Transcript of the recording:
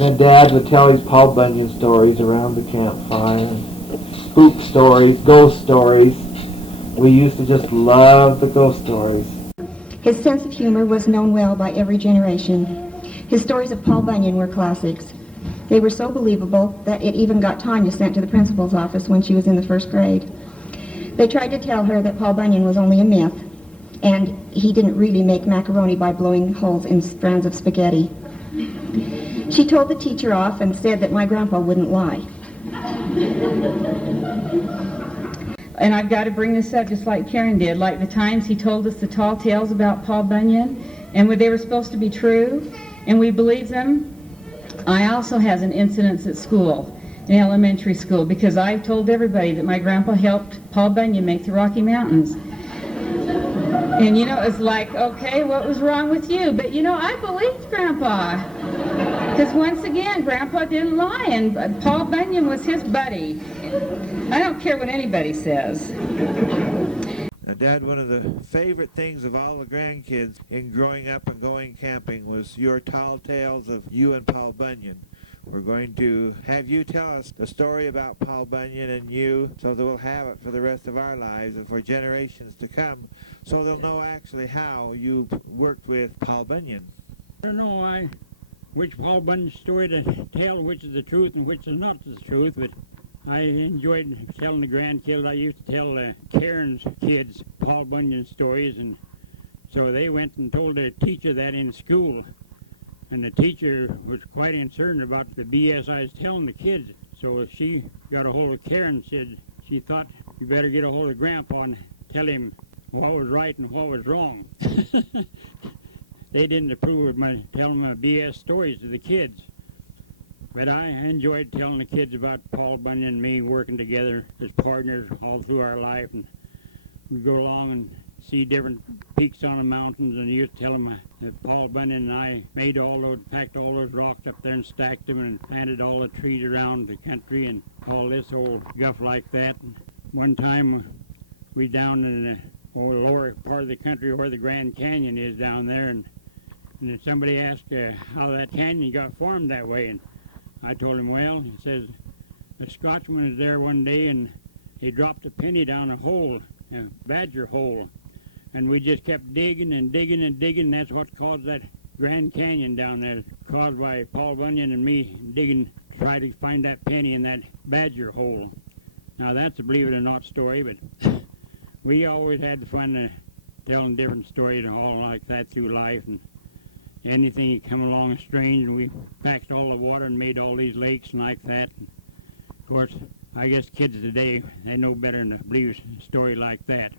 And Dad would tell his Paul Bunyan stories around the campfire, spook stories, ghost stories. We used to just love the ghost stories. His sense of humor was known well by every generation. His stories of Paul Bunyan were classics. They were so believable that it even got Tanya sent to the principal's office when she was in the first grade. They tried to tell her that Paul Bunyan was only a myth, and he didn't really make macaroni by blowing holes in strands of spaghetti. She told the teacher off and said that my grandpa wouldn't lie. And I've got to bring this up just like Karen did, like the times he told us the tall tales about Paul Bunyan, and they were supposed to be true, and we believed them. I also has an incident at school, in elementary school, because I've told everybody that my grandpa helped Paul Bunyan make the Rocky Mountains. And you know, it's like, okay, what was wrong with you? But you know, I believed Grandpa. Because once again, Grandpa didn't lie, and Paul Bunyan was his buddy. I don't care what anybody says. Now, Dad, one of the favorite things of all the grandkids in growing up and going camping was your tall tales of you and Paul Bunyan. We're going to have you tell us the story about Paul Bunyan and you, so that we'll have it for the rest of our lives and for generations to come, so they'll know actually how you worked with Paul Bunyan. I don't know which Paul Bunyan story to tell, which is the truth and which is not the truth, but I enjoyed telling the grandkids. I used to tell Karen's kids Paul Bunyan stories, and so they went and told their teacher that in school. And the teacher was quite concerned about the BS I was telling the kids. So she got a hold of Karen and said she thought you better get a hold of Grandpa and tell him what was right and what was wrong. They didn't approve of my telling my BS stories to the kids. But I enjoyed telling the kids about Paul Bunyan and me working together as partners all through our life. And we'd go along and see different peaks on the mountains, and used to tell them that Paul Bunyan and I packed all those rocks up there and stacked them and planted all the trees around the country and all this old guff like that. And one time we down in the lower part of the country where the Grand Canyon is down there, and somebody asked how that canyon got formed that way, and I told him, well, he says, the Scotchman was there one day and he dropped a penny down a hole, a badger hole. And we just kept digging and digging and digging. That's what caused that Grand Canyon down there, caused by Paul Bunyan and me digging to try to find that penny in that badger hole. Now that's a believe it or not story, but we always had fun telling different stories and all like that through life. And anything that come along strange, and we packed all the water and made all these lakes and like that. And of course, I guess kids today, they know better than to believe a story like that.